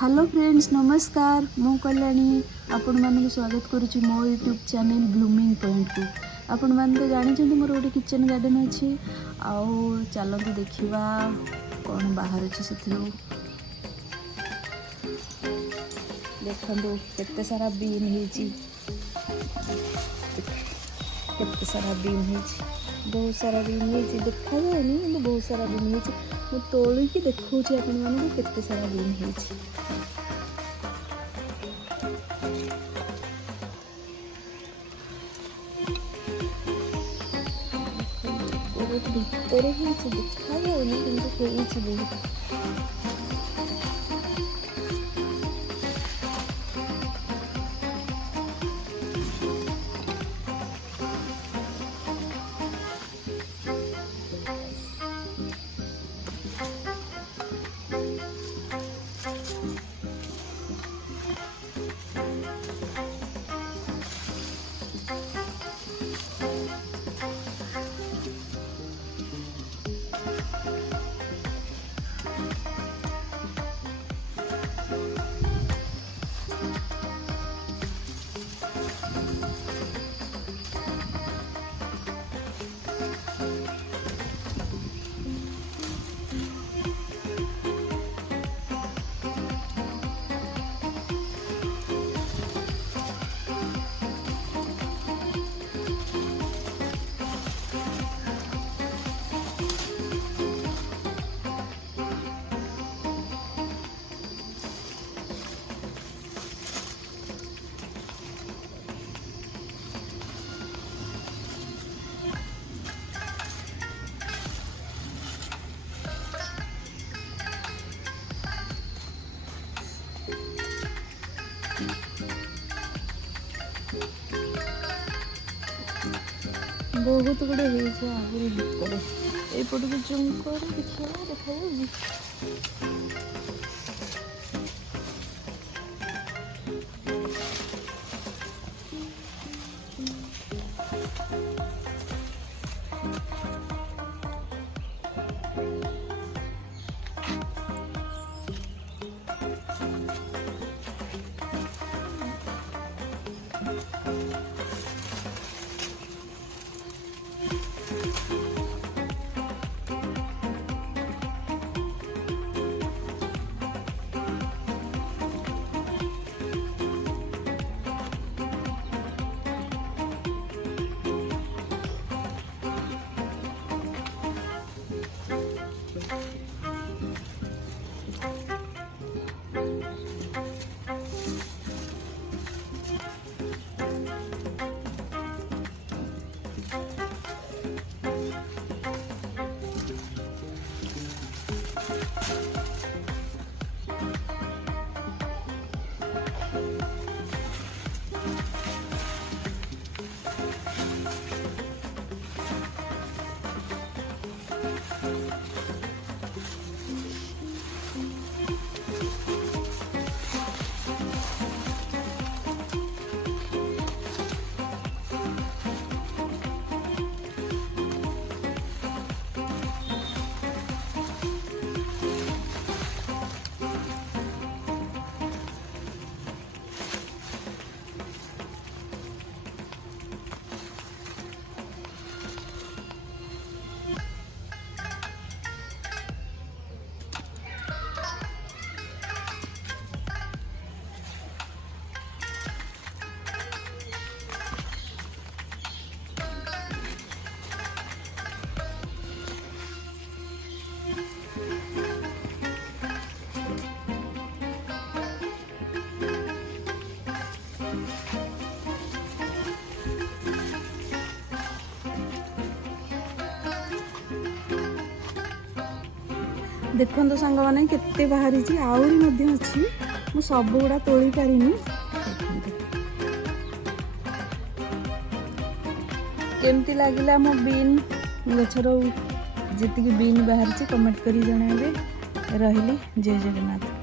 Hello friends नमस्कार मु कल्याणी आपण मानक स्वागत करुच्ची मो यूट्यूब चैनल ब्लूमिंग पॉइंट को। आपण मैंने तो जानते मोर गोटे किचन गार्डन अच्छी आउ चलते देखा कौन बाहर अच्छे से देखो केते सारा बीन केते सारा बीन बहुत सारा बीन देखा जाए बहुत सारा बीन मु तोलिकी देखा आपण मानक केते सारा बीन बहुत भितर देखा जाए कि बहुत गुड़े आहरी भितर यपट को जूम कर देखा देखो सांग मैंने केते बाहरी आहरी अच्छी मु सब गुड़ा तोली पारिनी केमती लगिला मो बीन गछर जी बीन बाहरी कमेंट करी जणाइबे। रहिली जय जगन्नाथ।